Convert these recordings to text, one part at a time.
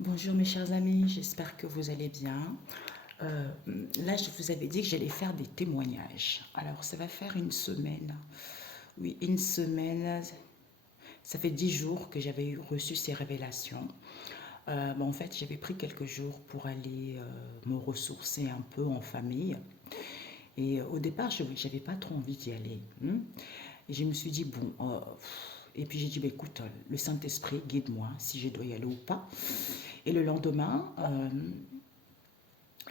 Bonjour mes chers amis, j'espère que vous allez bien. Là, je vous avais dit que j'allais faire des témoignages. Alors, ça va faire une semaine. Oui, une semaine. Ça fait 10 jours que j'avais reçu ces révélations. En fait, j'avais pris quelques jours pour aller me ressourcer un peu en famille. Et au départ, je n'avais pas trop envie d'y aller. Et je me suis dit, bon, et puis j'ai dit, bah, écoute, le Saint-Esprit, guide-moi si je dois y aller ou pas. Et le lendemain,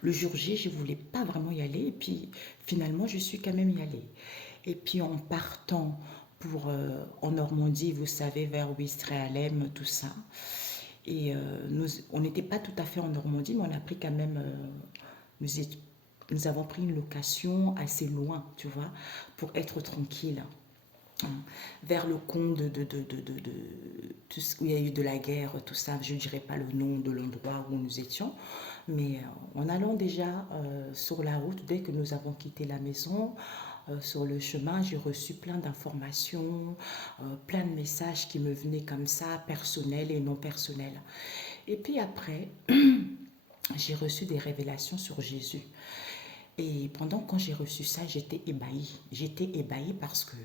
le jour J, je ne voulais pas vraiment y aller. Et puis finalement, je suis quand même y allée. Et puis en partant en Normandie, vous savez, vers Ouistreham, tout ça. Et on n'était pas tout à fait en Normandie, mais on a pris quand même. Nous, nous avons pris une location assez loin, tu vois, pour être tranquille, hein, vers le compte tout ce où il y a eu de la guerre, tout ça. Je ne dirais pas le nom de l'endroit où nous étions, mais en allant déjà sur la route, dès que nous avons quitté la maison, sur le chemin, j'ai reçu plein d'informations, plein de messages qui me venaient comme ça, personnels et non personnels. Et puis après, j'ai reçu des révélations sur Jésus. Et pendant quand j'ai reçu ça, j'étais ébahie. J'étais ébahie parce que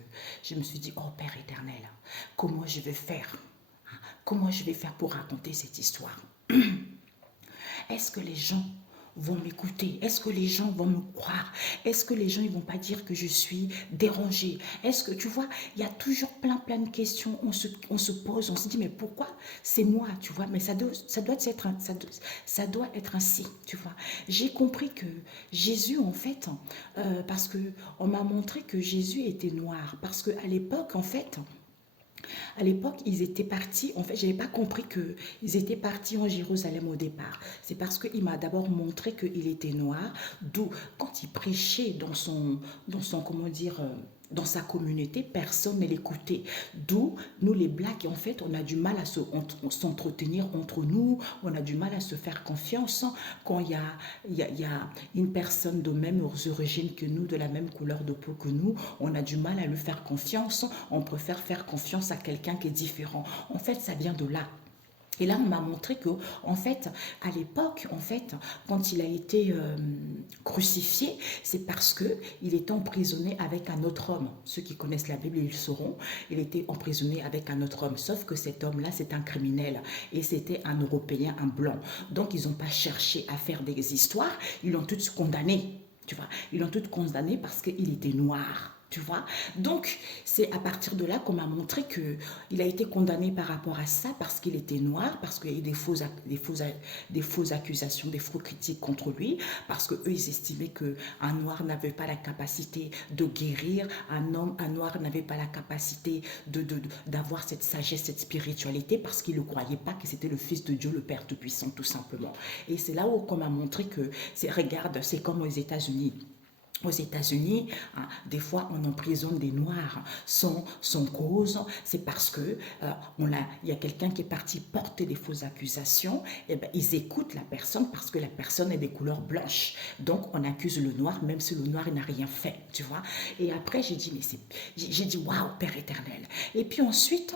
je me suis dit, oh Père éternel, comment je vais faire? Comment je vais faire pour raconter cette histoire? Est-ce que les gens vont m'écouter? Est-ce que les gens vont me croire? Est-ce que les gens ne vont pas dire que je suis dérangée? Est-ce que, tu vois, il y a toujours plein de questions. On se pose, on se dit, mais pourquoi c'est moi, tu vois? Mais ça doit être, ça doit être ainsi, tu vois. J'ai compris que Jésus, en fait, parce que on m'a montré que Jésus était noir. Parce qu'à l'époque, en fait, ils étaient partis. En fait, je n'avais pas compris qu'ils étaient partis en Jérusalem au départ. C'est parce qu'il m'a d'abord montré qu'il était noir. D'où, quand il prêchait comment dire, dans sa communauté, personne ne l'écoutait. D'où, nous les Blacks, en fait, on a du mal à s'entretenir entre nous, on a du mal à se faire confiance quand il y a une personne de même origine que nous, de la même couleur de peau que nous, on a du mal à lui faire confiance, on préfère faire confiance à quelqu'un qui est différent. En fait, ça vient de là. Et là, on m'a montré que, en fait, à l'époque, en fait, quand il a été crucifié, c'est parce que il était emprisonné avec un autre homme. Ceux qui connaissent la Bible, ils le sauront. Il était emprisonné avec un autre homme. Sauf que cet homme-là, c'est un criminel. Et c'était un Européen, un blanc. Donc, ils n'ont pas cherché à faire des histoires. Ils l'ont tous condamné. Tu vois, ils l'ont tous condamné parce qu'il était noir. Tu vois, donc c'est à partir de là qu'on m'a montré que il a été condamné par rapport à ça parce qu'il était noir, parce qu'il y a eu des fausses accusations, des faux critiques contre lui, parce que eux ils estimaient que un noir n'avait pas la capacité de guérir, un noir n'avait pas la capacité d'avoir cette sagesse, cette spiritualité, parce qu'ils ne croyaient pas que c'était le Fils de Dieu, le Père Tout-Puissant, tout simplement. Et c'est là où qu'on m'a montré que, regarde, c'est comme aux États-Unis. Aux États-Unis, hein, des fois, on emprisonne des Noirs sans cause. C'est parce que il y a quelqu'un qui est parti porter des fausses accusations. Et ben, ils écoutent la personne parce que la personne est des couleurs blanches. Donc, on accuse le Noir, même si le Noir n'a rien fait, tu vois. Et après, j'ai dit, waouh, Père éternel. Et puis ensuite,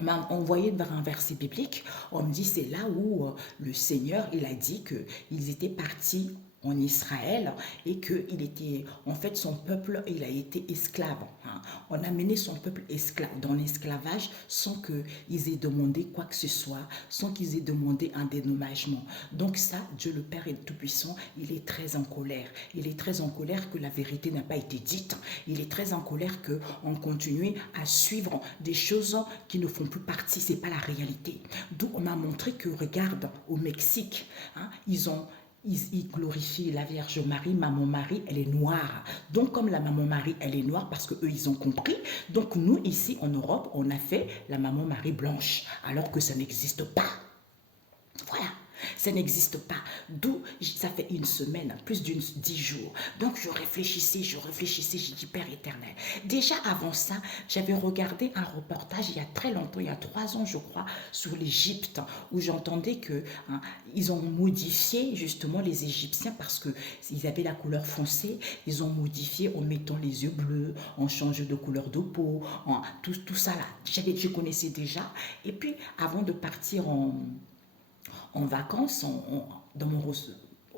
on m'a envoyé vers un verset biblique. On me dit, c'est là où le Seigneur, il a dit qu'ils étaient partis en Israël et que il était, en fait, son peuple, il a été esclave, hein. On a mené son peuple esclave, dans l'esclavage sans qu'ils aient demandé quoi que ce soit, sans qu'ils aient demandé un dédommagement. Donc ça, Dieu le Père est tout-puissant, il est très en colère. Il est très en colère que la vérité n'a pas été dite. Il est très en colère qu'on continue à suivre des choses qui ne font plus partie, c'est pas la réalité. D'où on m'a montré que, regarde, au Mexique, hein, ils glorifient la Vierge Marie, Maman Marie, elle est noire. Donc, comme la Maman Marie, elle est noire, parce qu'eux, ils ont compris, donc nous, ici, en Europe, on a fait la Maman Marie blanche, alors que ça n'existe pas. Voilà, ça n'existe pas. D'où ça fait une semaine, plus d'une 10 jours. Donc je réfléchissais, j'ai dit Père éternel. Déjà avant ça, j'avais regardé un reportage il y a très longtemps, il y a 3 ans je crois, sur l'Égypte, où j'entendais que ils ont modifié justement les Égyptiens parce que ils avaient la couleur foncée, ils ont modifié en mettant les yeux bleus, en changeant de couleur de peau, tout ça là. Je connaissais déjà. Et puis avant de partir en vacances, dans mon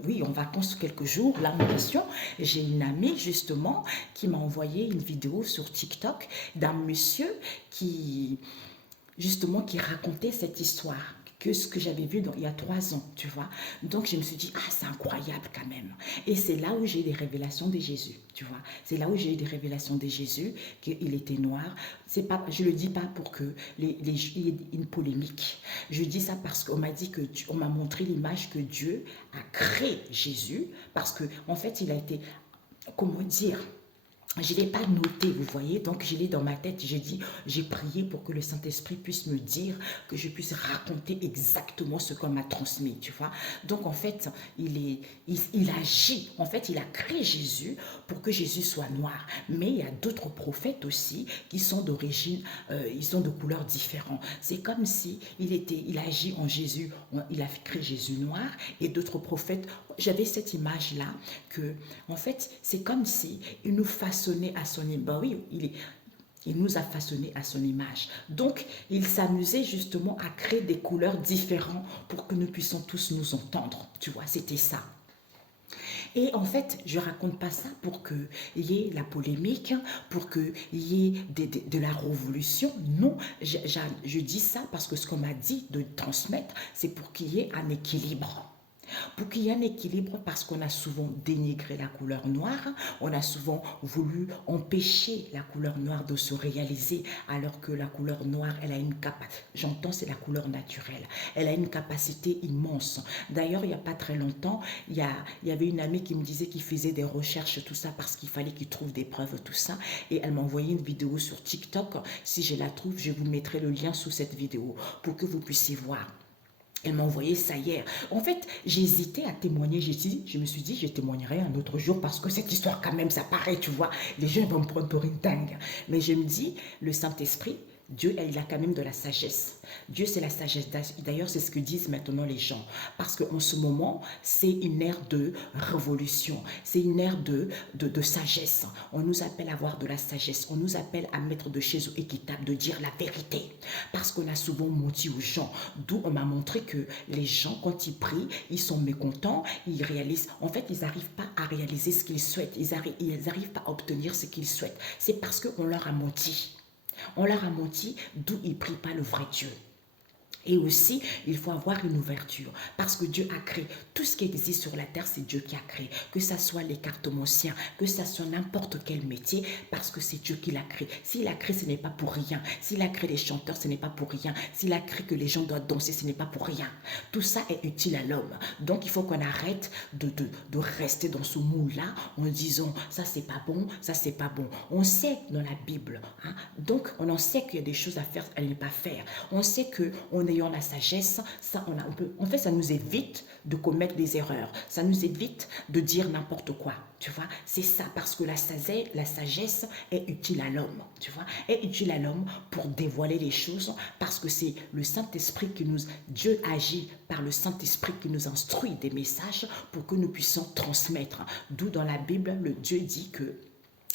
oui, en vacances quelques jours, là en question, j'ai une amie justement qui m'a envoyé une vidéo sur TikTok d'un monsieur qui, justement, qui racontait cette histoire que ce que j'avais vu il y a 3 ans, tu vois. Donc je me suis dit, ah, c'est incroyable quand même. Et c'est là où j'ai eu des révélations de Jésus, tu vois. C'est là où j'ai eu des révélations de Jésus, qu'il était noir. C'est pas, je le dis pas pour que il y ait une polémique. Je dis ça parce qu'on m'a dit que, on m'a montré l'image que Dieu a créé Jésus, parce que en fait, il a été, comment dire, je ne l'ai pas noté, vous voyez, donc je l'ai dans ma tête, j'ai dit, j'ai prié pour que le Saint-Esprit puisse me dire, que je puisse raconter exactement ce qu'on m'a transmis, tu vois. Donc en fait, il agit, en fait, il a créé Jésus pour que Jésus soit noir. Mais il y a d'autres prophètes aussi qui sont d'origine, ils sont de couleurs différentes. C'est comme si il agit en Jésus, il a créé Jésus noir, et d'autres prophètes, j'avais cette image-là, que en fait, c'est comme si il nous façonnait à son image. Bah oui, il nous a façonné à son image. Donc, il s'amusait justement à créer des couleurs différentes pour que nous puissions tous nous entendre. Tu vois, c'était ça. Et en fait, je raconte pas ça pour qu'il y ait la polémique, pour qu'il y ait de la révolution. Non, je dis ça parce que ce qu'on m'a dit de transmettre, c'est pour qu'il y ait un équilibre. Pour qu'il y ait un équilibre, parce qu'on a souvent dénigré la couleur noire, on a souvent voulu empêcher la couleur noire de se réaliser, alors que la couleur noire, elle a une capacité, j'entends, c'est la couleur naturelle, elle a une capacité immense. D'ailleurs, il n'y a pas très longtemps, il y avait une amie qui me disait qu'il faisait des recherches, tout ça, parce qu'il fallait qu'il trouve des preuves, tout ça, et elle m'a envoyé une vidéo sur TikTok. Si je la trouve, je vous mettrai le lien sous cette vidéo pour que vous puissiez voir. Elle m'a envoyé ça hier. En fait, j'ai hésité à témoigner. Je me suis dit, je témoignerai un autre jour parce que cette histoire, quand même, ça paraît, tu vois. Les gens vont me prendre pour une dingue. Mais je me dis, le Saint-Esprit, Dieu, il a quand même de la sagesse. Dieu, c'est la sagesse. D'ailleurs, c'est ce que disent maintenant les gens. Parce qu'en ce moment, c'est une ère de révolution. C'est une ère de sagesse. On nous appelle à avoir de la sagesse. On nous appelle à mettre de chez eux équitable, de dire la vérité. Parce qu'on a souvent menti aux gens. D'où on m'a montré que les gens, quand ils prient, ils sont mécontents, ils réalisent. En fait, ils n'arrivent pas à réaliser ce qu'ils souhaitent. Ils n'arrivent pas à obtenir ce qu'ils souhaitent. C'est parce qu'on leur a menti. On leur a menti, d'où ils ne prient pas le vrai Dieu. Et aussi, il faut avoir une ouverture parce que Dieu a créé tout ce qui existe sur la terre, c'est Dieu qui a créé. Que ça soit les cartomanciens, que ça soit n'importe quel métier, parce que c'est Dieu qui l'a créé. S'il a créé, ce n'est pas pour rien. S'il a créé les chanteurs, ce n'est pas pour rien. S'il a créé que les gens doivent danser, ce n'est pas pour rien. Tout ça est utile à l'homme. Donc, il faut qu'on arrête de rester dans ce moule-là en disant ça, c'est pas bon, ça, c'est pas bon. On sait dans la Bible, hein, donc on en sait qu'il y a des choses à faire, à ne pas faire. On sait qu'on ayant la sagesse, ça, en fait, ça nous évite de commettre des erreurs. Ça nous évite de dire n'importe quoi. Tu vois, c'est ça, parce que la sagesse est utile à l'homme. Tu vois, est utile à l'homme pour dévoiler les choses, parce que c'est le Saint-Esprit qui nous... Dieu agit par le Saint-Esprit qui nous instruit des messages pour que nous puissions transmettre. D'où dans la Bible, le Dieu dit que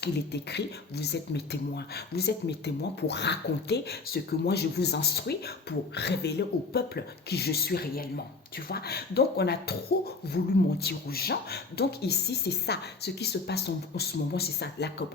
il est écrit, vous êtes mes témoins. Vous êtes mes témoins pour raconter ce que moi je vous instruis, pour révéler au peuple qui je suis réellement. Tu vois? Donc, on a trop voulu mentir aux gens. Donc, ici, c'est ça. Ce qui se passe en ce moment, c'est ça.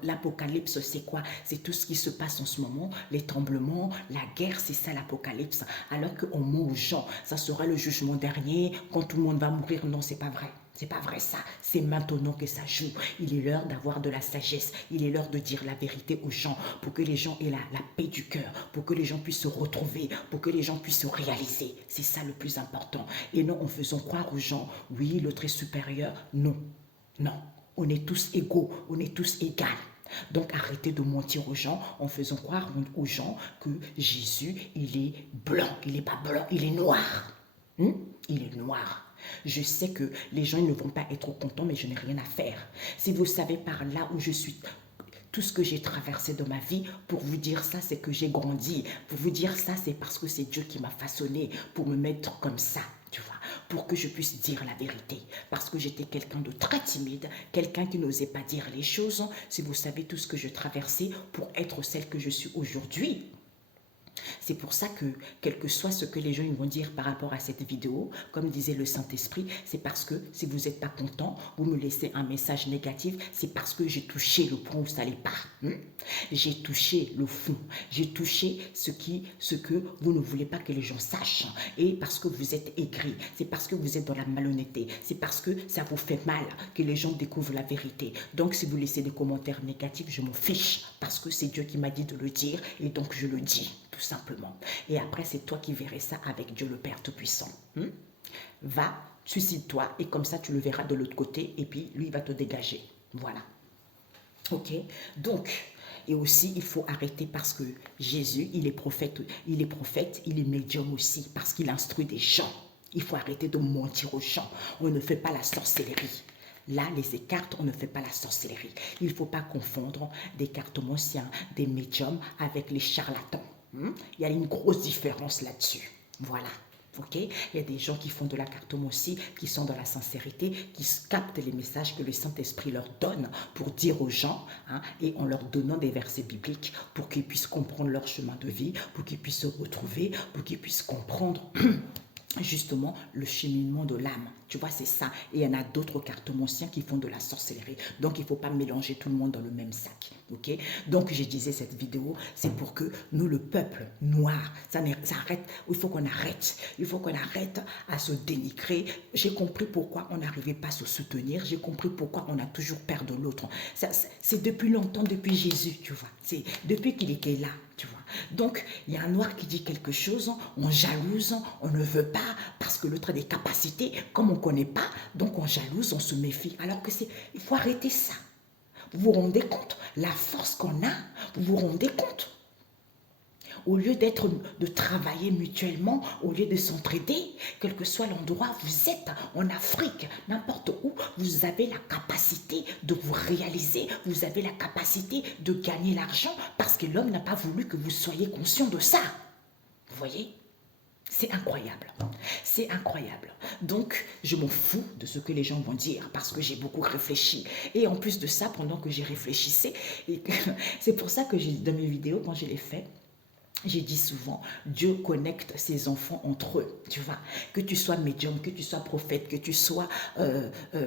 L'apocalypse, c'est quoi? C'est tout ce qui se passe en ce moment. Les tremblements, la guerre, c'est ça l'apocalypse. Alors qu'on ment aux gens. Ça sera le jugement dernier. Quand tout le monde va mourir, non, c'est pas vrai. C'est pas vrai ça, c'est maintenant que ça joue. Il est l'heure d'avoir de la sagesse, il est l'heure de dire la vérité aux gens pour que les gens aient la paix du cœur, pour que les gens puissent se retrouver, pour que les gens puissent se réaliser. C'est ça le plus important. Et non en faisant croire aux gens, oui, l'autre est supérieur. Non, non, on est tous égaux, on est tous égaux. Donc arrêtez de mentir aux gens en faisant croire aux gens que Jésus, il est blanc, il n'est pas blanc, il est noir. Il est noir. Je sais que les gens ne vont pas être contents, mais je n'ai rien à faire. Si vous savez par là où je suis, tout ce que j'ai traversé de ma vie, pour vous dire ça, c'est que j'ai grandi. Pour vous dire ça, c'est parce que c'est Dieu qui m'a façonné pour me mettre comme ça, tu vois, pour que je puisse dire la vérité. Parce que j'étais quelqu'un de très timide, quelqu'un qui n'osait pas dire les choses. Si vous savez tout ce que je traversais pour être celle que je suis aujourd'hui, C'est pour ça que, quel que soit ce que les gens ils vont dire par rapport à cette vidéo, comme disait le Saint-Esprit, c'est parce que si vous n'êtes pas content, vous me laissez un message négatif, c'est parce que j'ai touché le point où ça n'allait pas. J'ai touché le fond, j'ai touché ce que vous ne voulez pas que les gens sachent. Et parce que vous êtes aigri, c'est parce que vous êtes dans la malhonnêteté, c'est parce que ça vous fait mal que les gens découvrent la vérité. Donc si vous laissez des commentaires négatifs, je m'en fiche, parce que c'est Dieu qui m'a dit de le dire, et donc je le dis, tout simplement. Et après, c'est toi qui verrais ça avec Dieu le Père Tout-Puissant. Va, suicide-toi, et comme ça, tu le verras de l'autre côté, et puis lui, il va te dégager. Voilà. Ok? Donc, et aussi, il faut arrêter parce que Jésus, il est prophète, il est médium aussi, parce qu'il instruit des gens. Il faut arrêter de mentir aux gens. On ne fait pas la sorcellerie. Là, les écartes, on ne fait pas la sorcellerie. Il ne faut pas confondre des cartomanciens, des médiums avec les charlatans. Il y a une grosse différence là-dessus. Voilà. Ok, il y a des gens qui font de la cartomancie, qui sont dans la sincérité, qui captent les messages que le Saint-Esprit leur donne pour dire aux gens, et en leur donnant des versets bibliques pour qu'ils puissent comprendre leur chemin de vie, pour qu'ils puissent se retrouver, pour qu'ils puissent comprendre justement le cheminement de l'âme. Tu vois, c'est ça. Et il y en a d'autres cartomanciens qui font de la sorcellerie. Donc, il ne faut pas mélanger tout le monde dans le même sac. Ok? Donc, je disais cette vidéo, c'est pour que nous, le peuple noir, ça arrête. Il faut qu'on arrête. Il faut qu'on arrête à se dénigrer. J'ai compris pourquoi on n'arrivait pas à se soutenir. J'ai compris pourquoi on a toujours peur de l'autre. C'est depuis longtemps, depuis Jésus, tu vois. C'est depuis qu'il était là. Tu vois. Donc, il y a un noir qui dit quelque chose, on jalouse, on ne veut pas, parce que l'autre a des capacités, comme on ne connaît pas, donc on jalouse, on se méfie. Alors que il faut arrêter ça. Vous vous rendez compte, la force qu'on a, vous vous rendez compte? Au lieu de travailler mutuellement, au lieu de s'entraider, quel que soit l'endroit où vous êtes, en Afrique, n'importe où, vous avez la capacité de vous réaliser, vous avez la capacité de gagner l'argent parce que l'homme n'a pas voulu que vous soyez conscient de ça. Vous voyez? C'est incroyable. C'est incroyable. Donc, je m'en fous de ce que les gens vont dire parce que j'ai beaucoup réfléchi. Et en plus de ça, pendant que j'y réfléchissais, c'est pour ça que dans mes vidéos, quand je les fais, j'ai dit souvent, Dieu connecte ses enfants entre eux, tu vois. Que tu sois médium, que tu sois prophète, que tu sois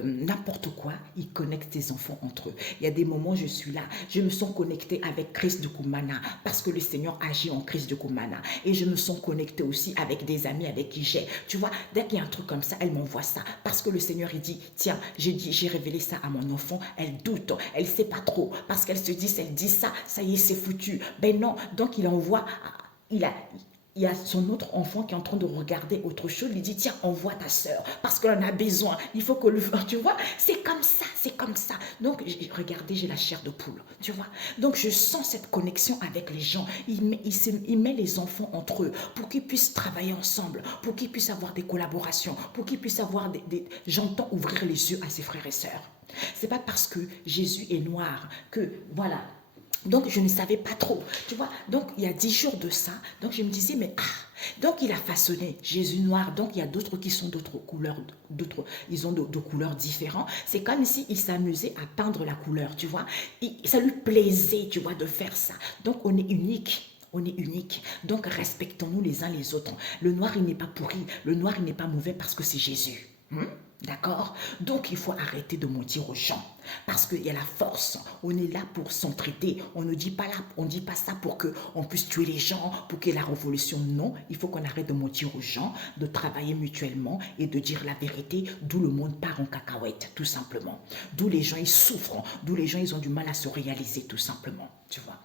n'importe quoi, il connecte ses enfants entre eux. Il y a des moments, je suis là, je me sens connectée avec Christ de Kumana, parce que le Seigneur agit en Christ de Kumana. Et je me sens connectée aussi avec des amis avec qui j'ai. Tu vois, dès qu'il y a un truc comme ça, elle m'envoie ça. Parce que le Seigneur, il dit, tiens, j'ai révélé ça à mon enfant, elle doute, elle ne sait pas trop. Parce qu'elle se dit, si elle dit ça, ça y est, c'est foutu. Ben non, donc il envoie... Il y a son autre enfant qui est en train de regarder autre chose, il dit, tiens, envoie ta soeur, parce qu'elle en a besoin, il faut que le... Tu vois, c'est comme ça, c'est comme ça. Donc, regardez, j'ai la chair de poule, tu vois. Donc, je sens cette connexion avec les gens. Il met les enfants entre eux pour qu'ils puissent travailler ensemble, pour qu'ils puissent avoir des collaborations, pour qu'ils puissent avoir J'entends ouvrir les yeux à ses frères et sœurs. C'est pas parce que Jésus est noir que, voilà... Donc, je ne savais pas trop, tu vois. Donc, il y a 10 jours de ça. Donc, je me disais, mais donc il a façonné Jésus noir. Donc, il y a d'autres qui sont d'autres couleurs, ils ont de couleurs différentes. C'est comme s'il s'amusait à peindre la couleur, tu vois. Ça lui plaisait, tu vois, de faire ça. Donc, on est unique. On est unique. Donc, respectons-nous les uns les autres. Le noir, il n'est pas pourri. Le noir, il n'est pas mauvais parce que c'est Jésus. D'accord? Donc, il faut arrêter de mentir aux gens. Parce qu'il y a la force. On est là pour s'entraider. On ne dit pas là, on dit pas ça pour qu'on puisse tuer les gens, pour qu'il y ait la révolution. Non, il faut qu'on arrête de mentir aux gens, de travailler mutuellement et de dire la vérité, d'où le monde part en cacahuète, tout simplement. D'où les gens, ils souffrent. D'où les gens, ils ont du mal à se réaliser, tout simplement. Tu vois?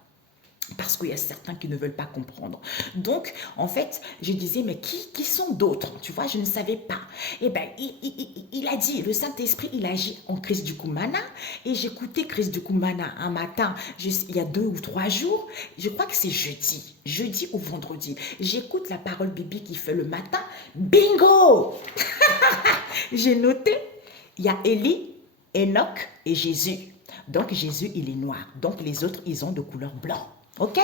Parce qu'il y a certains qui ne veulent pas comprendre. Donc, en fait, je disais, mais qui sont d'autres? Tu vois, je ne savais pas. Eh bien, il a dit, le Saint-Esprit, il agit en Christ du Kumana. Et j'écoutais Christ du Kumana un matin, il y a 2 ou 3 jours. Je crois que c'est jeudi ou vendredi. J'écoute la parole biblique qu'il fait le matin. Bingo! J'ai noté, il y a Élie, Enoch et Jésus. Donc, Jésus, il est noir. Donc, les autres, ils ont de couleur blanc. Ok?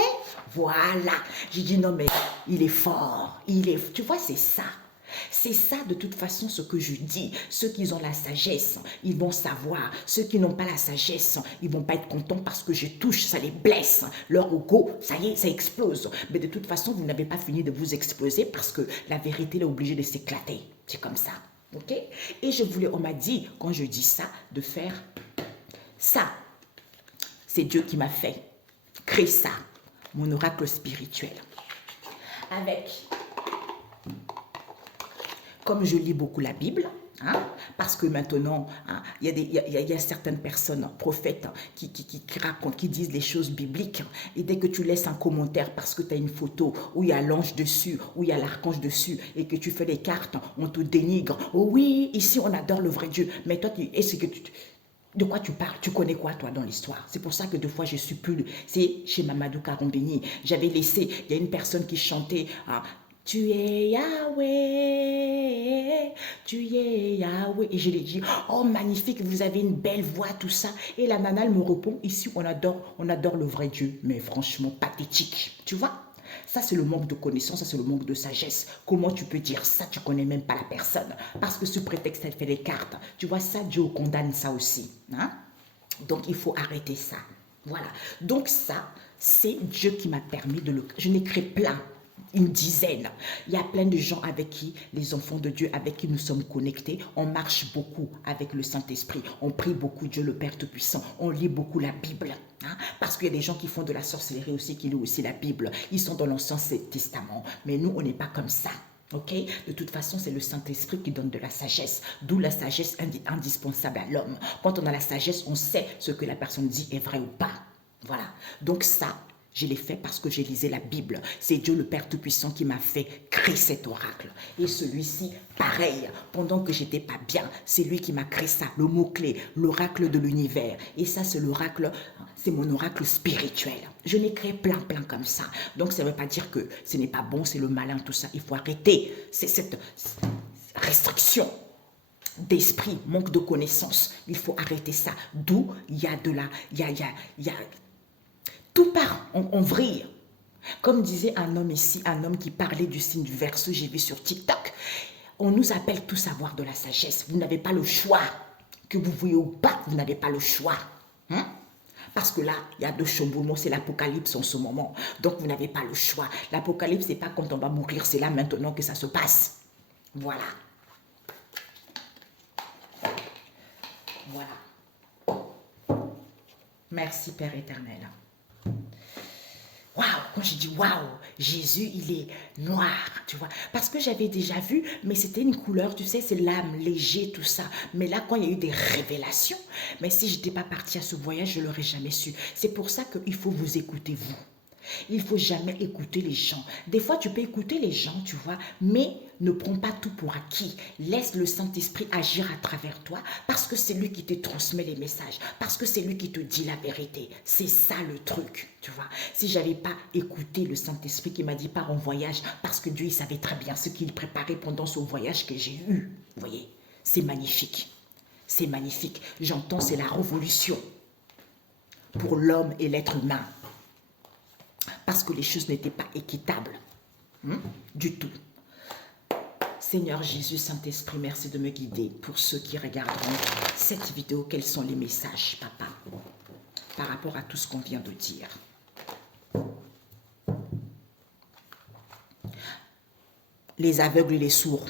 Voilà. J'ai dit, non, mais il est fort. Tu vois, c'est ça. C'est ça de toute façon ce que je dis. Ceux qui ont la sagesse, ils vont savoir. Ceux qui n'ont pas la sagesse, ils vont pas être contents parce que je touche, ça les blesse. Leur ego, ça y est, ça explose. Mais de toute façon, vous n'avez pas fini de vous exploser parce que la vérité est obligée de s'éclater. C'est comme ça. Ok? Et on m'a dit, quand je dis ça, de faire ça. C'est Dieu qui m'a fait créer ça, mon oracle spirituel. Avec, comme je lis beaucoup la Bible, hein, parce que maintenant, hein, il y a certaines personnes, prophètes, qui racontent, qui disent les choses bibliques, et dès que tu laisses un commentaire parce que tu as une photo où il y a l'ange dessus, où il y a l'archange dessus, et que tu fais les cartes, on te dénigre. Oh oui, ici on adore le vrai Dieu, mais toi, de quoi tu parles? Tu connais quoi, toi, dans l'histoire? C'est pour ça que deux fois, je suis plus... C'est chez Mamadou Karombeni. J'avais laissé... Il y a une personne qui chantait... Tu es Yahweh, tu es Yahweh. Et je lui ai dit, oh magnifique, vous avez une belle voix, tout ça. Et la nana, elle me répond, ici, on adore le vrai Dieu. Mais franchement, pathétique. Tu vois? Ça, c'est le manque de connaissance, ça, c'est le manque de sagesse. Comment tu peux dire ça? Tu connais même pas la personne. Parce que sous prétexte, elle fait les cartes. Tu vois, ça, Dieu condamne ça aussi. Hein? Donc, il faut arrêter ça. Voilà. Donc, ça, c'est Dieu qui m'a permis de le... Je n'ai créé plein. Une dizaine. Il y a plein de gens avec qui, les enfants de Dieu, avec qui nous sommes connectés. On marche beaucoup avec le Saint-Esprit. On prie beaucoup Dieu le Père Tout-Puissant. On lit beaucoup la Bible. Hein? Parce qu'il y a des gens qui font de la sorcellerie aussi, qui lisent aussi la Bible. Ils sont dans l'Ancien Testament. Mais nous, on n'est pas comme ça. Ok? De toute façon, c'est le Saint-Esprit qui donne de la sagesse. D'où la sagesse indispensable à l'homme. Quand on a la sagesse, on sait ce que la personne dit est vrai ou pas. Voilà. Donc ça, je l'ai fait parce que j'ai lisé la Bible. C'est Dieu le Père Tout-Puissant qui m'a fait créer cet oracle. Et celui-ci, pareil, pendant que j'étais pas bien, c'est lui qui m'a créé ça, le mot-clé, l'oracle de l'univers. Et ça, c'est l'oracle, c'est mon oracle spirituel. Je n'ai créé plein comme ça. Donc, ça ne veut pas dire que ce n'est pas bon, c'est le malin, tout ça. Il faut arrêter. C'est cette restriction d'esprit, manque de connaissance. Il faut arrêter ça. D'où il y a de la... Il y a tout part en vrille. Comme disait un homme ici, un homme qui parlait du signe du Verseau, j'ai vu sur TikTok. On nous appelle tous à avoir de la sagesse. Vous n'avez pas le choix. Que vous voyez ou pas, vous n'avez pas le choix. Hein? Parce que là, il y a deux chamboulements, c'est l'apocalypse en ce moment. Donc, vous n'avez pas le choix. L'apocalypse, ce n'est pas quand on va mourir, c'est là maintenant que ça se passe. Voilà. Voilà. Merci, Père éternel. Waouh, quand j'ai dit waouh, Jésus, il est noir, tu vois. Parce que j'avais déjà vu, mais c'était une couleur, tu sais, c'est l'âme, léger, tout ça. Mais là, quand il y a eu des révélations, mais si je n'étais pas partie à ce voyage, je ne l'aurais jamais su. C'est pour ça qu'il faut vous écouter, vous. Il ne faut jamais écouter les gens. Des fois, tu peux écouter les gens, tu vois, mais ne prends pas tout pour acquis. Laisse le Saint-Esprit agir à travers toi parce que c'est lui qui te transmet les messages, parce que c'est lui qui te dit la vérité. C'est ça le truc, tu vois. Si je n'avais pas écouté le Saint-Esprit qui m'a dit pars en voyage, parce que Dieu, il savait très bien ce qu'il préparait pendant ce voyage que j'ai eu. Vous voyez, c'est magnifique. C'est magnifique. J'entends, c'est la révolution pour l'homme et l'être humain. Parce que les choses n'étaient pas équitables. Du tout. Seigneur Jésus, Saint-Esprit, merci de me guider. Pour ceux qui regarderont cette vidéo, quels sont les messages, Papa, par rapport à tout ce qu'on vient de dire. Les aveugles et les sourds.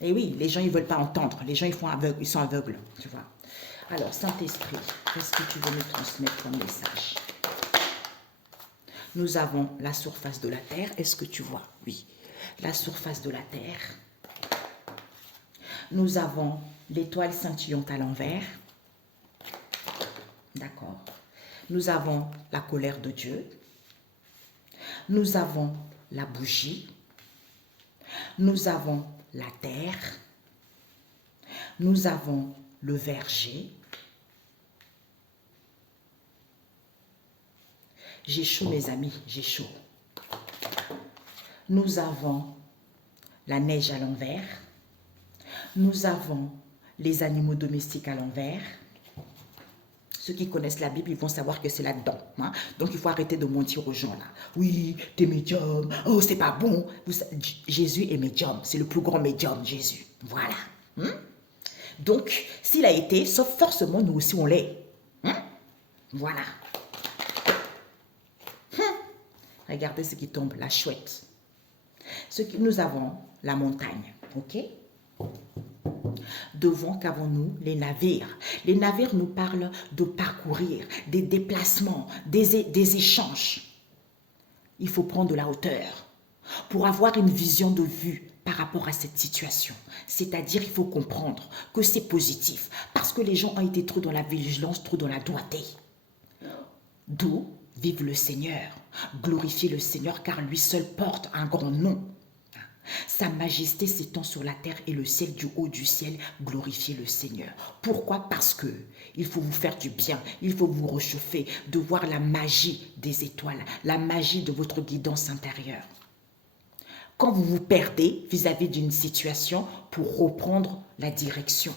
Et oui, les gens, ils ne veulent pas entendre. Les gens, ils sont aveugles, tu vois. Alors, Saint-Esprit, qu'est-ce que tu veux me transmettre comme message? Nous avons la surface de la terre. Est-ce que tu vois? Oui. La surface de la terre. Nous avons l'étoile scintillante à l'envers. D'accord. Nous avons la colère de Dieu. Nous avons la bougie. Nous avons la terre. Nous avons le verger. J'ai chaud, mes amis, j'ai chaud. Nous avons la neige à l'envers. Nous avons les animaux domestiques à l'envers. Ceux qui connaissent la Bible, ils vont savoir que c'est là-dedans. Hein. Donc, il faut arrêter de mentir aux gens là. Oui, t'es médium. Oh, c'est pas bon. Jésus est médium. C'est le plus grand médium, Jésus. Voilà. Hein? Donc, s'il a été, sauf forcément, nous aussi, on l'est. Hein? Voilà. Regardez ce qui tombe, la chouette. Nous avons la montagne, ok? Devant qu'avons-nous les navires. Les navires nous parlent de parcourir, des déplacements, des échanges. Il faut prendre de la hauteur pour avoir une vision de vue par rapport à cette situation. C'est-à-dire, il faut comprendre que c'est positif parce que les gens ont été trop dans la vigilance, trop dans la doigté. D'où vive le Seigneur, glorifiez le Seigneur car lui seul porte un grand nom. Sa majesté s'étend sur la terre et le ciel, du haut du ciel, glorifiez le Seigneur. Pourquoi? Parce que il faut vous faire du bien, il faut vous réchauffer, de voir la magie des étoiles, la magie de votre guidance intérieure. Quand vous vous perdez vis-à-vis d'une situation, pour reprendre la direction,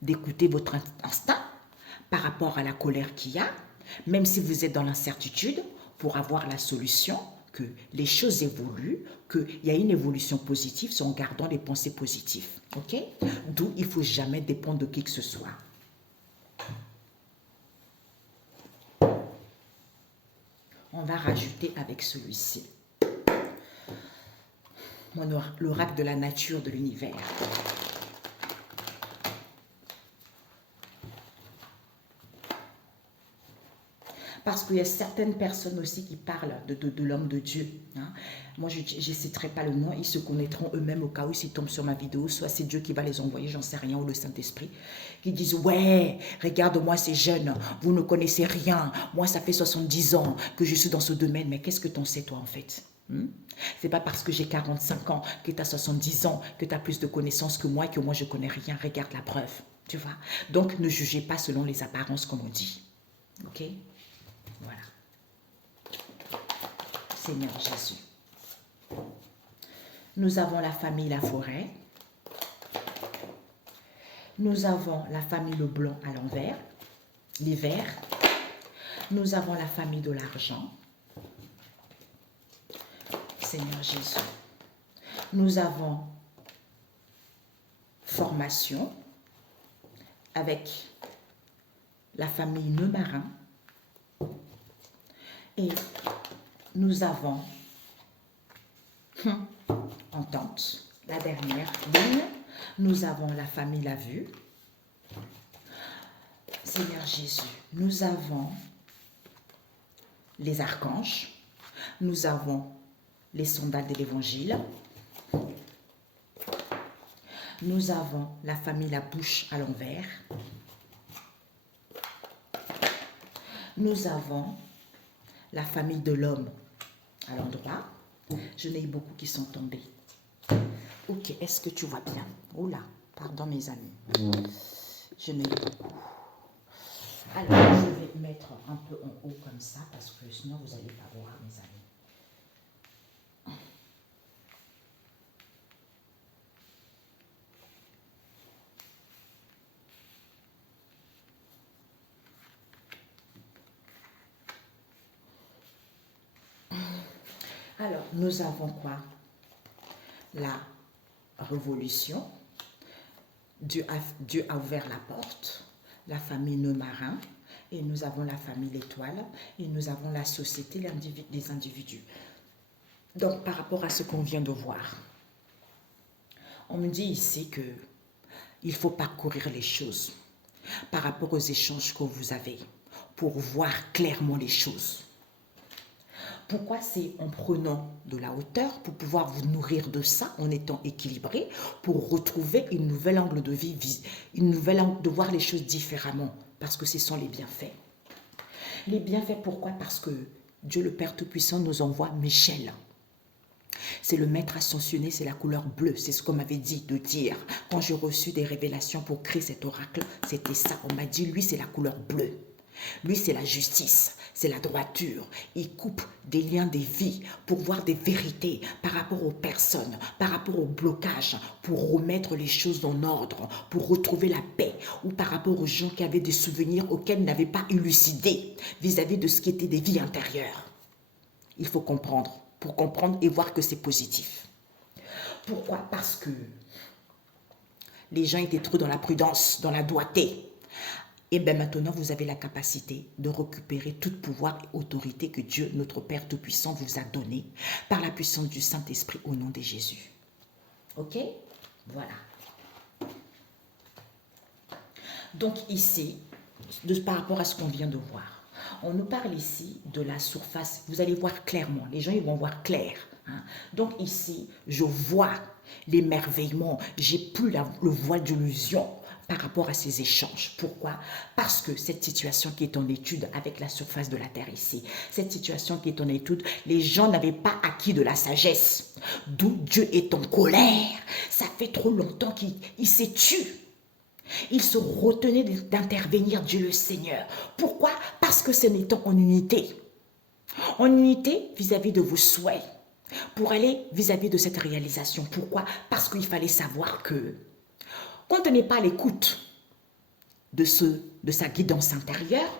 d'écouter votre instinct par rapport à la colère qu'il y a, même si vous êtes dans l'incertitude, pour avoir la solution, que les choses évoluent, qu'il y a une évolution positive, c'est en gardant les pensées positives. Ok? D'où il ne faut jamais dépendre de qui que ce soit. On va rajouter avec celui-ci. L'oracle de la nature de l'univers. Parce qu'il y a certaines personnes aussi qui parlent de l'homme de Dieu. Hein. Moi, je ne citerai pas le nom. Ils se connaîtront eux-mêmes au cas où s'ils tombent sur ma vidéo. Soit c'est Dieu qui va les envoyer, j'en sais rien, ou le Saint-Esprit. Qui disent, ouais, regarde-moi ces jeunes, vous ne connaissez rien. Moi, ça fait 70 ans que je suis dans ce domaine. Mais qu'est-ce que t'en sais, toi, en fait? C'est pas parce que j'ai 45 ans, que tu as 70 ans, que tu as plus de connaissances que moi je connais rien. Regarde la preuve, tu vois. Donc, ne jugez pas selon les apparences, comme on dit. Ok? Voilà. Seigneur Jésus. Nous avons la famille La Forêt. Nous avons la famille Le Blanc à l'envers, l'hiver. Nous avons la famille de l'argent. Seigneur Jésus. Nous avons formation avec la famille Neumarin. Et nous avons entente, la dernière ligne. Nous avons la famille La Vue. Seigneur Jésus, nous avons les archanges. Nous avons les sandales de l'évangile. Nous avons la famille La Bouche à l'envers. Nous avons la famille de l'homme à l'endroit. Je n'ai eu beaucoup qui sont tombés. Ok, est-ce que tu vois bien? Oula, pardon mes amis. Je n'ai eu beaucoup. Alors, je vais mettre un peu en haut comme ça, parce que sinon vous n'allez pas voir mes amis. Alors, nous avons quoi? La révolution. Dieu a ouvert la porte. La famille Neumarin. Et nous avons la famille L'Étoile. Et nous avons la société des individus. Donc, par rapport à ce qu'on vient de voir, on me dit ici que il faut parcourir les choses par rapport aux échanges que vous avez pour voir clairement les choses. Pourquoi? C'est en prenant de la hauteur pour pouvoir vous nourrir de ça, en étant équilibré, pour retrouver une nouvelle angle de vie, une nouvelle angle de voir les choses différemment, parce que ce sont les bienfaits. Les bienfaits, pourquoi? Parce que Dieu le Père Tout-Puissant nous envoie Michel. C'est le maître ascensionné, c'est la couleur bleue. C'est ce qu'on m'avait dit de dire. Quand j'ai reçu des révélations pour créer cet oracle, c'était ça. On m'a dit, lui, c'est la couleur bleue. Lui, c'est la justice, c'est la droiture. Il coupe des liens des vies pour voir des vérités par rapport aux personnes, par rapport au blocage, pour remettre les choses en ordre, pour retrouver la paix, ou par rapport aux gens qui avaient des souvenirs auxquels ils n'avaient pas élucidé vis-à-vis de ce qui était des vies intérieures. Il faut comprendre, pour comprendre et voir que c'est positif. Pourquoi? Parce que les gens étaient trop dans la prudence, dans la doigté. Et bien maintenant, vous avez la capacité de récupérer tout pouvoir et autorité que Dieu, notre Père Tout-Puissant, vous a donné par la puissance du Saint-Esprit au nom de Jésus. Ok? Voilà. Donc ici, par rapport à ce qu'on vient de voir, on nous parle ici de la surface. Vous allez voir clairement, les gens ils vont voir clair. Hein. Donc ici, je vois l'émerveillement, j'ai plus le voile d'illusion par rapport à ces échanges. Pourquoi? Parce que cette situation qui est en étude avec la surface de la terre ici, cette situation qui est en étude, les gens n'avaient pas acquis de la sagesse. D'où Dieu est en colère. Ça fait trop longtemps qu'il s'est tué. Il se retenait d'intervenir, Dieu le Seigneur. Pourquoi? Parce que c'est en étant en unité. En unité vis-à-vis de vos souhaits. Pour aller vis-à-vis de cette réalisation. Pourquoi? Parce qu'il fallait savoir que quand on n'est pas à l'écoute de sa guidance intérieure,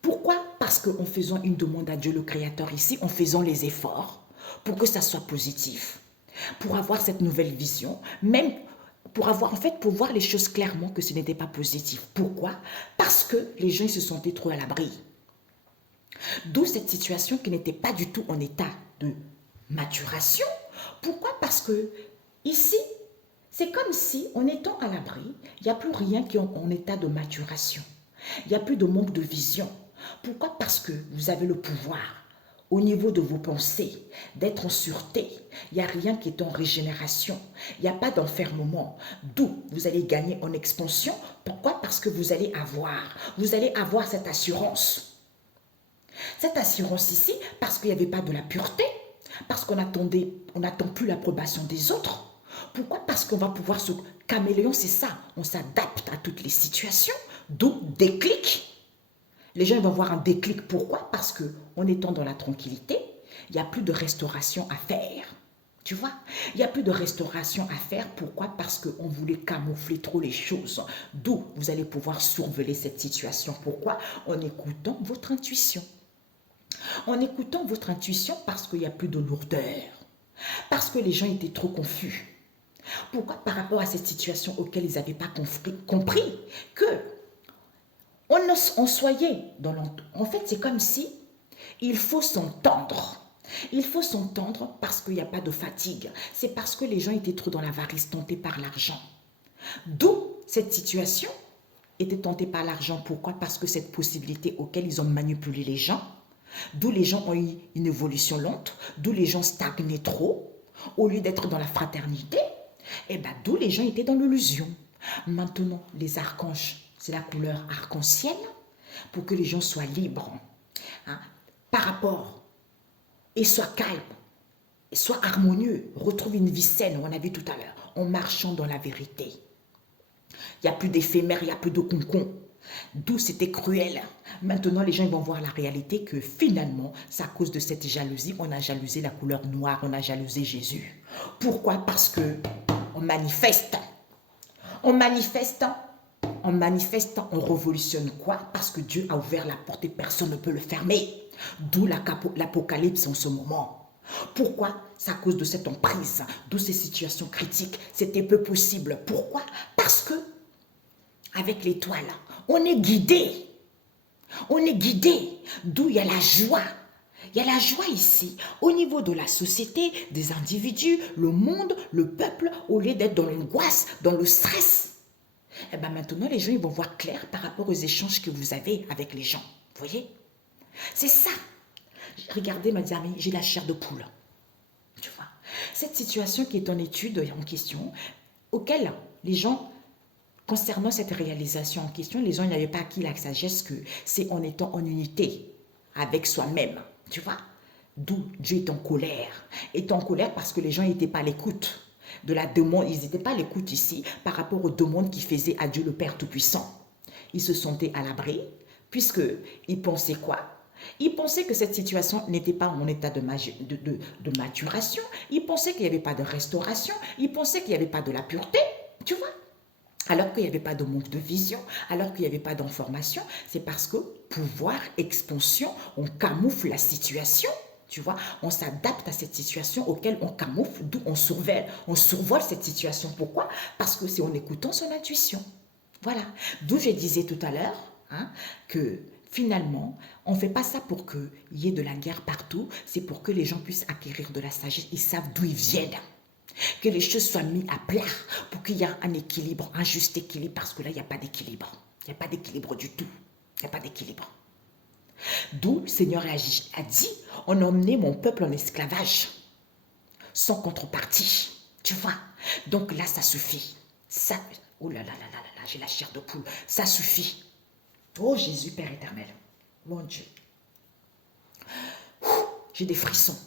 pourquoi? Parce qu'en faisant une demande à Dieu le Créateur ici, en faisant les efforts pour que ça soit positif, pour avoir cette nouvelle vision, même pour voir les choses clairement que ce n'était pas positif. Pourquoi? Parce que les gens se sentaient trop à l'abri. D'où cette situation qui n'était pas du tout en état de maturation. Pourquoi? Parce que ici, c'est comme si, en étant à l'abri, il n'y a plus rien qui est en état de maturation. Il n'y a plus de manque de vision. Pourquoi? Parce que vous avez le pouvoir, au niveau de vos pensées, d'être en sûreté. Il n'y a rien qui est en régénération. Il n'y a pas d'enfermement. D'où vous allez gagner en expansion. Pourquoi? Parce que vous allez avoir cette assurance. Cette assurance ici, parce qu'il n'y avait pas de la pureté, parce qu'on n'attend plus l'approbation des autres. Pourquoi? Parce qu'on va pouvoir se caméléon, c'est ça. On s'adapte à toutes les situations, d'où déclic. Les gens vont avoir un déclic. Pourquoi? Parce qu'en étant dans la tranquillité, il n'y a plus de restauration à faire. Tu vois? Il n'y a plus de restauration à faire. Pourquoi? Parce qu'on voulait camoufler trop les choses. D'où vous allez pouvoir surveiller cette situation. Pourquoi? En écoutant votre intuition. En écoutant votre intuition parce qu'il n'y a plus de lourdeur. Parce que les gens étaient trop confus. Pourquoi? Par rapport à cette situation auquel ils n'avaient pas compris que on soyait dans l'entente. En fait, c'est comme si il faut s'entendre. Il faut s'entendre parce qu'il n'y a pas de fatigue. C'est parce que les gens étaient trop dans l'avarice, tentés par l'argent. D'où cette situation était tentée par l'argent. Pourquoi? Parce que cette possibilité auquel ils ont manipulé les gens, d'où les gens ont eu une évolution lente, d'où les gens stagnaient trop, au lieu d'être dans la fraternité, et bien d'où les gens étaient dans l'illusion. Maintenant, les archanges, c'est la couleur arc-en-ciel, pour que les gens soient libres, hein, par rapport, et soient calmes, et soient harmonieux, retrouvent une vie saine, on a vu tout à l'heure, en marchant dans la vérité. Il n'y a plus d'éphémère, il n'y a plus de concon. D'où c'était cruel. Maintenant, les gens vont voir la réalité que finalement, c'est à cause de cette jalousie, on a jalousé la couleur noire, on a jalousé Jésus. Pourquoi? Parce que on manifeste. En manifestant, on révolutionne quoi? Parce que Dieu a ouvert la porte et personne ne peut le fermer. D'où l'apocalypse en ce moment. Pourquoi? C'est à cause de cette emprise, d'où ces situations critiques. C'était peu possible. Pourquoi? Parce que, avec l'étoile, on est guidé. On est guidé. D'où il y a la joie. Il y a la joie ici, au niveau de la société, des individus, le monde, le peuple, au lieu d'être dans l'angoisse, dans le stress. Et bien maintenant, les gens ils vont voir clair par rapport aux échanges que vous avez avec les gens. Vous voyez? C'est ça. Regardez, mes amis, j'ai la chair de poule. Tu vois? Cette situation qui est en étude, en question, auquel les gens, concernant cette réalisation en question, les gens n'avaient pas acquis la sagesse que c'est en étant en unité avec soi-même. Tu vois? D'où Dieu est en colère. Est en colère parce que les gens n'étaient pas à l'écoute de la demande. Ils n'étaient pas à l'écoute ici par rapport aux demandes qu'ils faisaient à Dieu le Père Tout-Puissant. Ils se sentaient à l'abri Puisqu'ils pensaient quoi? Ils pensaient que cette situation n'était pas en état de maturation. Ils pensaient qu'il n'y avait pas de restauration. Ils pensaient qu'il n'y avait pas de la pureté. Tu vois? Alors qu'il n'y avait pas de manque de vision, alors qu'il n'y avait pas d'information, c'est parce que pouvoir, expansion, on camoufle la situation. Tu vois, on s'adapte à cette situation auquel on camoufle, d'où on survole cette situation. Pourquoi? Parce que c'est en écoutant son intuition. Voilà. D'où je disais tout à l'heure hein, que finalement, on ne fait pas ça pour qu'il y ait de la guerre partout, c'est pour que les gens puissent acquérir de la sagesse, ils savent d'où ils viennent. Que les choses soient mises à plat pour qu'il y ait un équilibre, un juste équilibre, parce que là, il n'y a pas d'équilibre. Il n'y a pas d'équilibre du tout. Il n'y a pas d'équilibre. D'où le Seigneur a dit, on a emmené mon peuple en esclavage, sans contrepartie. Tu vois? Donc là, ça suffit. Ça, oh là là là là là, j'ai la chair de poule. Ça suffit. Oh Jésus, Père éternel. Mon Dieu. J'ai des frissons.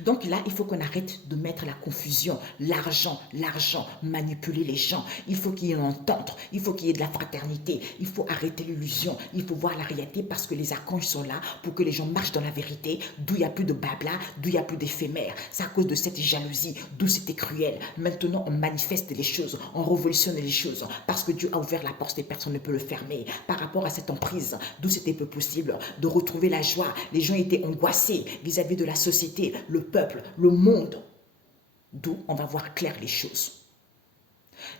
Donc là, il faut qu'on arrête de mettre la confusion, l'argent, manipuler les gens. Il faut qu'il y ait une entente, il faut qu'il y ait de la fraternité, il faut arrêter l'illusion, il faut voir la réalité parce que les archanges sont là pour que les gens marchent dans la vérité, d'où il n'y a plus de blabla, d'où il n'y a plus d'éphémère. C'est à cause de cette jalousie, d'où c'était cruel. Maintenant, on manifeste les choses, on révolutionne les choses parce que Dieu a ouvert la porte et personne ne peut le fermer. Par rapport à cette emprise, d'où c'était peu possible de retrouver la joie. Les gens étaient angoissés vis-à-vis de la société, le peuple, le monde, d'où on va voir clair les choses.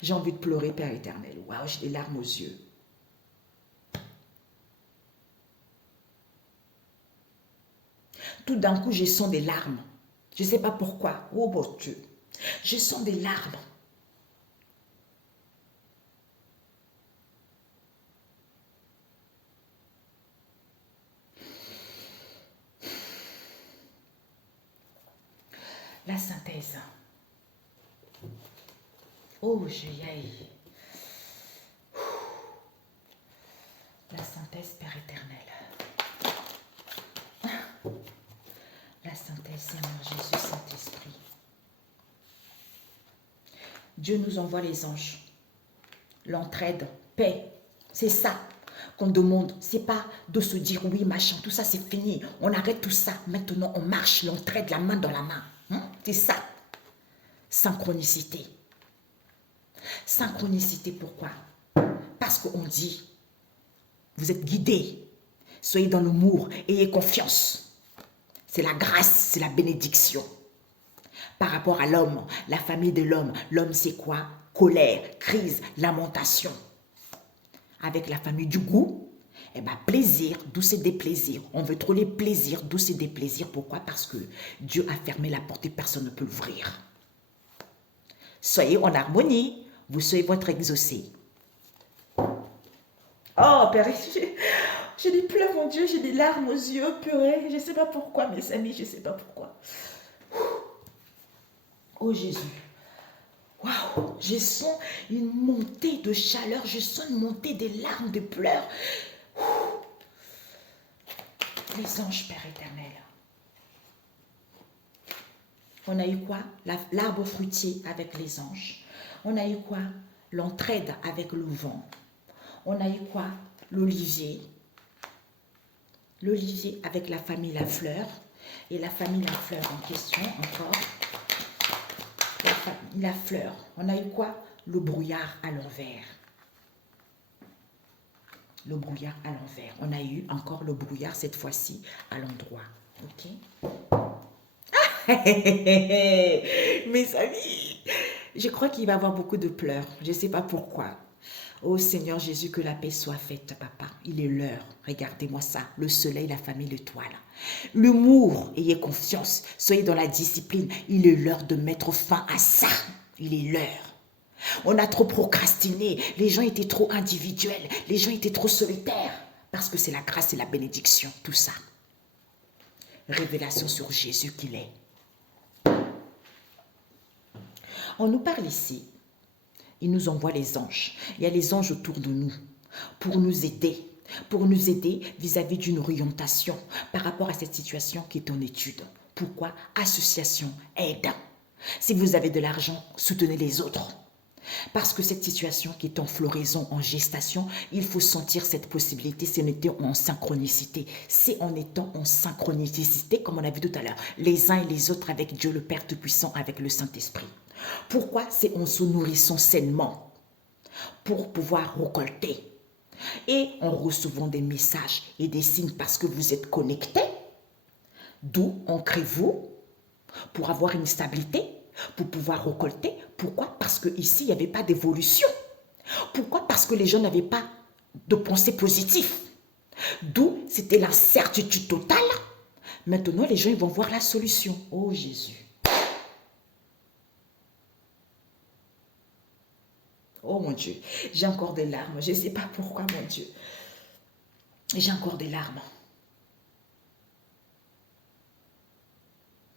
J'ai envie de pleurer, Père éternel. Waouh, j'ai des larmes aux yeux. Tout d'un coup, je sens des larmes. Je ne sais pas pourquoi. Oh mon Dieu. Je sens des larmes. La synthèse. Oh, je y aille. La synthèse, Père éternel. La synthèse, Seigneur Jésus, Saint-Esprit. Dieu nous envoie les anges. L'entraide, paix. C'est ça qu'on demande. C'est pas de se dire oui, machin, tout ça c'est fini. On arrête tout ça. Maintenant, on marche, l'entraide, la main dans la main. C'est ça. Synchronicité. Synchronicité, pourquoi? Parce qu'on dit, vous êtes guidés. Soyez dans l'amour, ayez confiance. C'est la grâce, c'est la bénédiction. Par rapport à l'homme, la famille de l'homme, l'homme c'est quoi? Colère, crise, lamentation. Avec la famille du goût, eh ben, plaisir, d'où c'est des plaisirs. On veut trop les plaisirs, d'où c'est des plaisirs. Pourquoi? Parce que Dieu a fermé la porte et personne ne peut l'ouvrir. Soyez en harmonie, vous soyez votre exaucé. Oh, Père, j'ai des pleurs, mon Dieu, j'ai des larmes aux yeux, purée. Je ne sais pas pourquoi, mes amis, je ne sais pas pourquoi. Oh Jésus. Waouh, je sens une montée de chaleur, je sens une montée des larmes, de pleurs. Les anges, Père éternel. On a eu quoi? L'arbre fruitier avec les anges. On a eu quoi? L'entraide avec le vent. On a eu quoi? L'olivier. L'olivier avec la famille Lafleur. Et la famille Lafleur en question encore. La fleur. On a eu quoi? Le brouillard à l'envers. Le brouillard à l'envers. On a eu encore le brouillard cette fois-ci à l'endroit. Ok? Mes amis, je crois qu'il va y avoir beaucoup de pleurs. Je ne sais pas pourquoi. Oh Seigneur Jésus, que la paix soit faite, papa. Il est l'heure. Regardez-moi ça. Le soleil, la famille, l'étoile. L'humour, ayez confiance. Soyez dans la discipline. Il est l'heure de mettre fin à ça. Il est l'heure. On a trop procrastiné. Les gens étaient trop individuels. Les gens étaient trop solitaires. Parce que c'est la grâce et la bénédiction, tout ça. Révélation sur Jésus qu'il est. On nous parle ici. Il nous envoie les anges. Il y a les anges autour de nous pour nous aider. Pour nous aider vis-à-vis d'une orientation par rapport à cette situation qui est en étude. Pourquoi? Association, aide. Si vous avez de l'argent, soutenez les autres. Parce que cette situation qui est en floraison, en gestation, il faut sentir cette possibilité, c'est en étant en synchronicité. C'est en étant en synchronicité, comme on a vu tout à l'heure, les uns et les autres avec Dieu le Père Tout-Puissant, avec le Saint-Esprit. Pourquoi? C'est en se nourrissant sainement pour pouvoir récolter. Et en recevant des messages et des signes parce que vous êtes connectés, d'où ancrez-vous pour avoir une stabilité, pour pouvoir récolter. Pourquoi? Parce qu'ici, il n'y avait pas d'évolution. Pourquoi? Parce que les gens n'avaient pas de pensée positive. D'où c'était l'incertitude totale. Maintenant, les gens ils vont voir la solution. Oh Jésus. Oh mon Dieu. J'ai encore des larmes. Je ne sais pas pourquoi, mon Dieu. J'ai encore des larmes.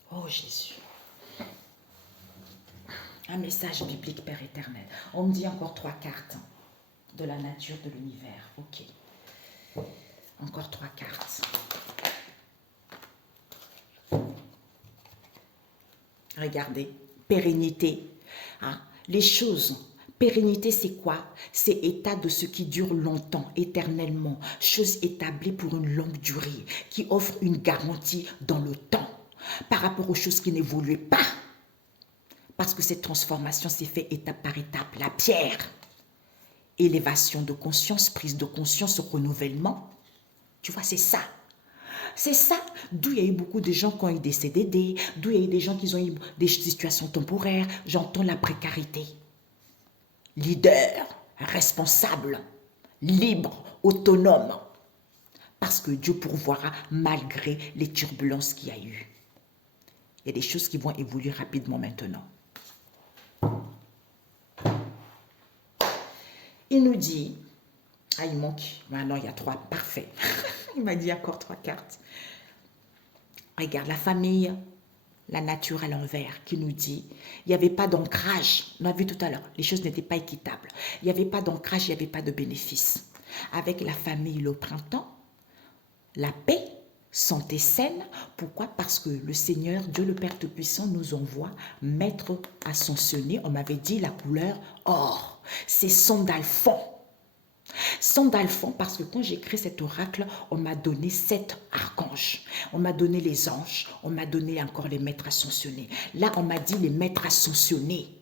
Oh Jésus. Un message biblique, Père éternel. On me dit encore 3 cartes de la nature de l'univers. Ok. Encore 3 cartes. Regardez. Pérennité. Hein? Les choses. Pérennité, c'est quoi? C'est état de ce qui dure longtemps, éternellement. Chose établie pour une longue durée, qui offre une garantie dans le temps, par rapport aux choses qui n'évoluaient pas. Parce que cette transformation s'est faite étape par étape. La pierre, élévation de conscience, prise de conscience, renouvellement. Tu vois, c'est ça. C'est ça, d'où il y a eu beaucoup de gens qui ont eu des CDD, d'où il y a eu des gens qui ont eu des situations temporaires. J'entends la précarité. Leader, responsable, libre, autonome. Parce que Dieu pourvoira malgré les turbulences qu'il y a eu. Il y a des choses qui vont évoluer rapidement maintenant. Il nous dit, ah il manque, maintenant il y a 3, parfait. Il m'a dit encore 3 cartes. Regarde, la famille, la nature à l'envers qui nous dit, il n'y avait pas d'ancrage. On a vu tout à l'heure, les choses n'étaient pas équitables. Il n'y avait pas d'ancrage, il n'y avait pas de bénéfice. Avec la famille, le printemps, la paix, santé saine. Pourquoi? Parce que le Seigneur, Dieu le Père Tout-Puissant, nous envoie mettre ascensionné, on m'avait dit la couleur or. C'est Sandalphon. Sandalphon, parce que quand j'ai créé cet oracle, on m'a donné 7 archanges. On m'a donné les anges, on m'a donné encore les maîtres ascensionnés. Là, on m'a dit les maîtres ascensionnés.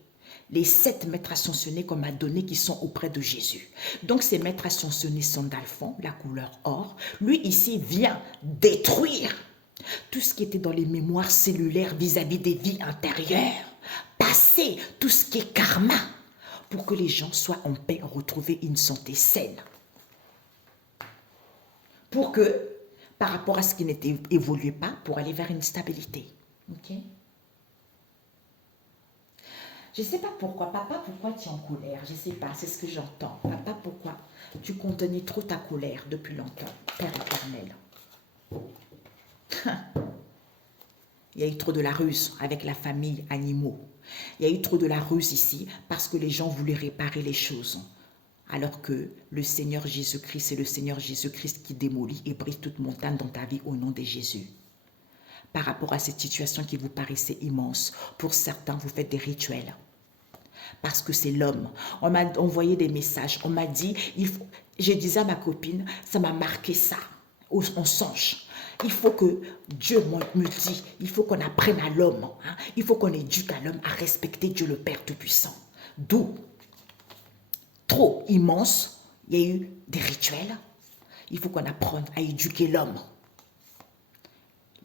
Les 7 maîtres ascensionnés qu'on m'a donnés qui sont auprès de Jésus. Donc, ces maîtres ascensionnés Sandalphon, la couleur or, lui ici vient détruire tout ce qui était dans les mémoires cellulaires vis-à-vis des vies intérieures. Passer tout ce qui est karma pour que les gens soient en paix, retrouver une santé saine. Pour que, par rapport à ce qui n'évoluait pas, pour aller vers une stabilité. Ok? Je ne sais pas pourquoi. Papa, pourquoi tu es en colère? Je ne sais pas, c'est ce que j'entends. Papa, pourquoi tu contenais trop ta colère depuis longtemps, Père éternel? Il y a eu trop de la ruse avec la famille animaux. Il y a eu trop de la ruse ici parce que les gens voulaient réparer les choses. Alors que le Seigneur Jésus-Christ, c'est le Seigneur Jésus-Christ qui démolit et brise toute montagne dans ta vie au nom de Jésus. Par rapport à cette situation qui vous paraissait immense, pour certains, vous faites des rituels. Parce que c'est l'homme. On m'a envoyé des messages. On m'a dit, je disais à ma copine, ça m'a marqué ça, en songe. Il faut que Dieu me dit, il faut qu'on apprenne à l'homme, hein, il faut qu'on éduque à l'homme à respecter Dieu le Père Tout-Puissant. D'où, trop immense, il y a eu des rituels. Il faut qu'on apprenne à éduquer l'homme.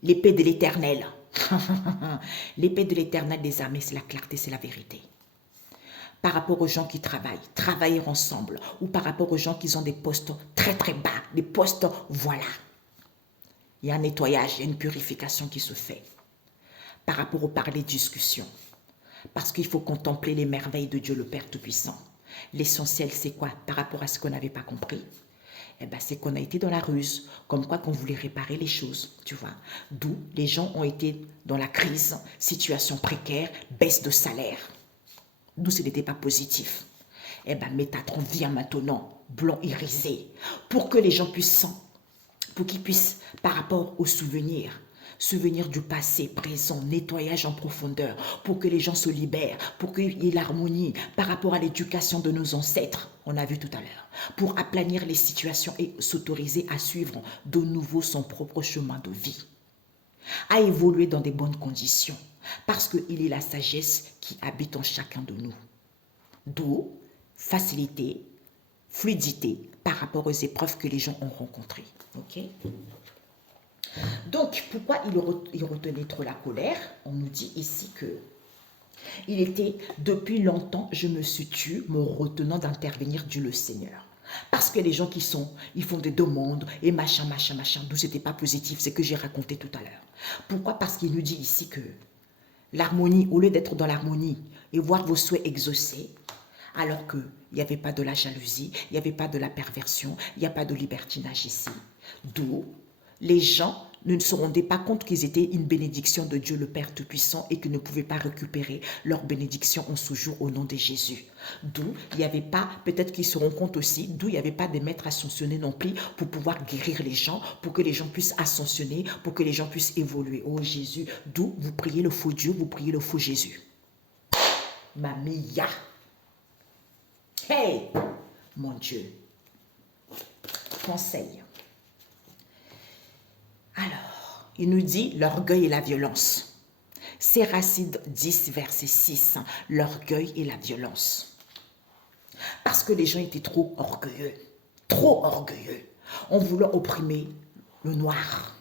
L'épée de l'Éternel. L'épée de l'Éternel des armées, c'est la clarté, c'est la vérité. Par rapport aux gens qui travaillent, travailler ensemble, ou par rapport aux gens qui ont des postes très très bas, des postes, voilà. Il y a un nettoyage, il y a une purification qui se fait. Par rapport aux parler discussions. Parce qu'il faut contempler les merveilles de Dieu le Père Tout-Puissant. L'essentiel, c'est quoi? Par rapport à ce qu'on n'avait pas compris, eh ben, c'est qu'on a été dans la ruse, comme quoi qu'on voulait réparer les choses, tu vois. D'où les gens ont été dans la crise, situation précaire, baisse de salaire. D'où ce n'était pas positif. Eh bien, Métatron vient maintenant, blanc irisé, pour que les gens puissent, pour qu'ils puissent, par rapport aux souvenirs, Souvenir du passé, présent, nettoyage en profondeur, pour que les gens se libèrent, pour qu'il y ait l'harmonie par rapport à l'éducation de nos ancêtres, on a vu tout à l'heure, pour aplanir les situations et s'autoriser à suivre de nouveau son propre chemin de vie, à évoluer dans des bonnes conditions, parce qu'il est la sagesse qui habite en chacun de nous. D'où facilité, fluidité par rapport aux épreuves que les gens ont rencontrées. Ok? Donc, pourquoi il retenait trop la colère? On nous dit ici que il était, depuis longtemps, je me suis tue, me retenant d'intervenir, dit le Seigneur. Parce que les gens ils font des demandes et machin, d'où c'était pas positif, c'est que j'ai raconté tout à l'heure. Pourquoi? Parce qu'il nous dit ici que l'harmonie, au lieu d'être dans l'harmonie et voir vos souhaits exaucés, alors qu'il n'y avait pas de la jalousie, il n'y avait pas de la perversion, il n'y a pas de libertinage ici. D'où les gens ne se rendaient pas compte qu'ils étaient une bénédiction de Dieu le Père Tout-Puissant et qu'ils ne pouvaient pas récupérer leur bénédiction en ce jour au nom de Jésus. D'où il n'y avait pas, peut-être qu'ils se rendent compte aussi, d'où il n'y avait pas des maîtres ascensionnés non plus pour pouvoir guérir les gens, pour que les gens puissent ascensionner, pour que les gens puissent évoluer. Oh Jésus, d'où vous priez le faux Dieu, vous priez le faux Jésus. Mamia. Hey, mon Dieu. Conseil. Alors, il nous dit l'orgueil et la violence. Séracide 10, verset 6, l'orgueil et la violence. Parce que les gens étaient trop orgueilleux. On voulait opprimer le noir.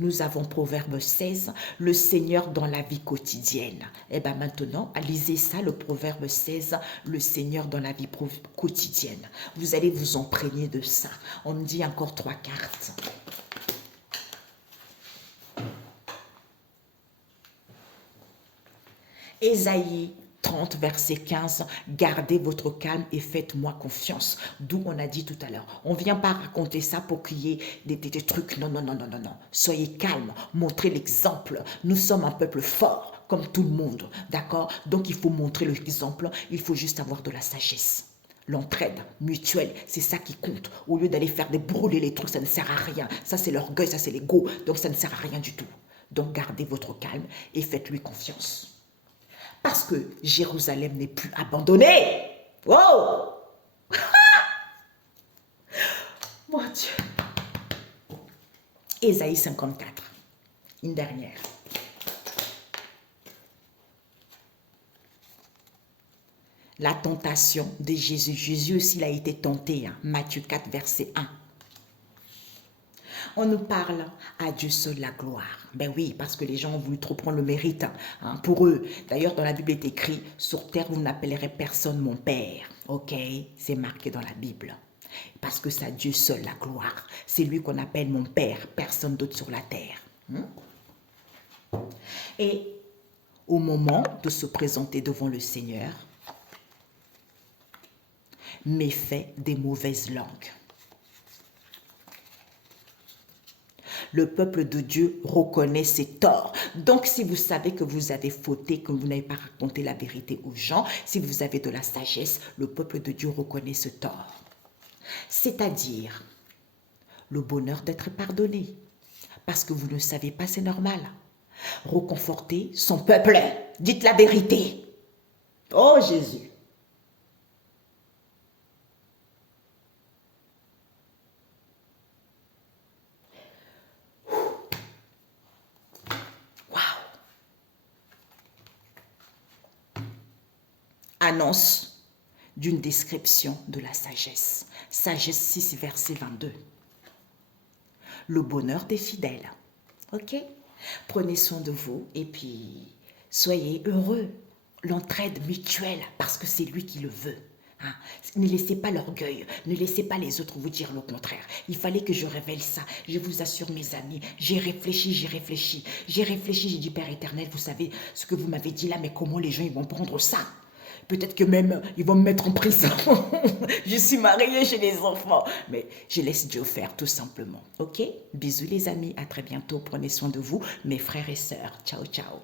Nous avons Proverbe 16, le Seigneur dans la vie quotidienne. Et bien maintenant, lisez ça, le Proverbe 16, le Seigneur dans la vie quotidienne. Vous allez vous imprégner de ça. On me dit encore 3 cartes. Ésaïe 30, verset 15, gardez votre calme et faites-moi confiance. D'où on a dit tout à l'heure. On ne vient pas raconter ça pour qu'il y ait des trucs. Non. Soyez calme, montrez l'exemple. Nous sommes un peuple fort, comme tout le monde. D'accord? Donc il faut montrer l'exemple. Il faut juste avoir de la sagesse. L'entraide mutuelle, c'est ça qui compte. Au lieu d'aller faire brûler les trucs, ça ne sert à rien. Ça, c'est l'orgueil, ça, c'est l'ego. Donc ça ne sert à rien du tout. Donc gardez votre calme et faites-lui confiance. Parce que Jérusalem n'est plus abandonnée. Wow! Mon Dieu. Ésaïe 54. Une dernière. La tentation de Jésus. Jésus aussi, il a été tenté. Hein. Matthieu 4, verset 1. On nous parle à Dieu seul la gloire. Ben oui, parce que les gens ont voulu trop prendre le mérite hein, pour eux. D'ailleurs, dans la Bible est écrit, sur terre, vous n'appellerez personne mon Père. Ok, c'est marqué dans la Bible. Parce que c'est à Dieu seul la gloire. C'est lui qu'on appelle mon Père, personne d'autre sur la terre. Et au moment de se présenter devant le Seigneur, méfait des mauvaises langues. Le peuple de Dieu reconnaît ses torts. Donc, si vous savez que vous avez fauté, que vous n'avez pas raconté la vérité aux gens, si vous avez de la sagesse, le peuple de Dieu reconnaît ce tort. C'est-à-dire le bonheur d'être pardonné. Parce que vous ne savez pas, c'est normal. Reconforter son peuple. Dites la vérité. Oh Jésus. Annonce d'une description de la sagesse. Sagesse 6, verset 22. Le bonheur des fidèles. Ok? Prenez soin de vous et puis soyez heureux. L'entraide mutuelle, parce que c'est lui qui le veut. Hein? Ne laissez pas l'orgueil, ne laissez pas les autres vous dire le contraire. Il fallait que je révèle ça. Je vous assure, mes amis, j'ai réfléchi. J'ai dit, Père éternel, vous savez ce que vous m'avez dit là, mais comment les gens ils vont prendre ça? Peut-être que même, ils vont me mettre en prison. Je suis mariée, j'ai des enfants. Mais je laisse Dieu faire, tout simplement. Ok? Bisous les amis, à très bientôt. Prenez soin de vous, mes frères et sœurs. Ciao, ciao.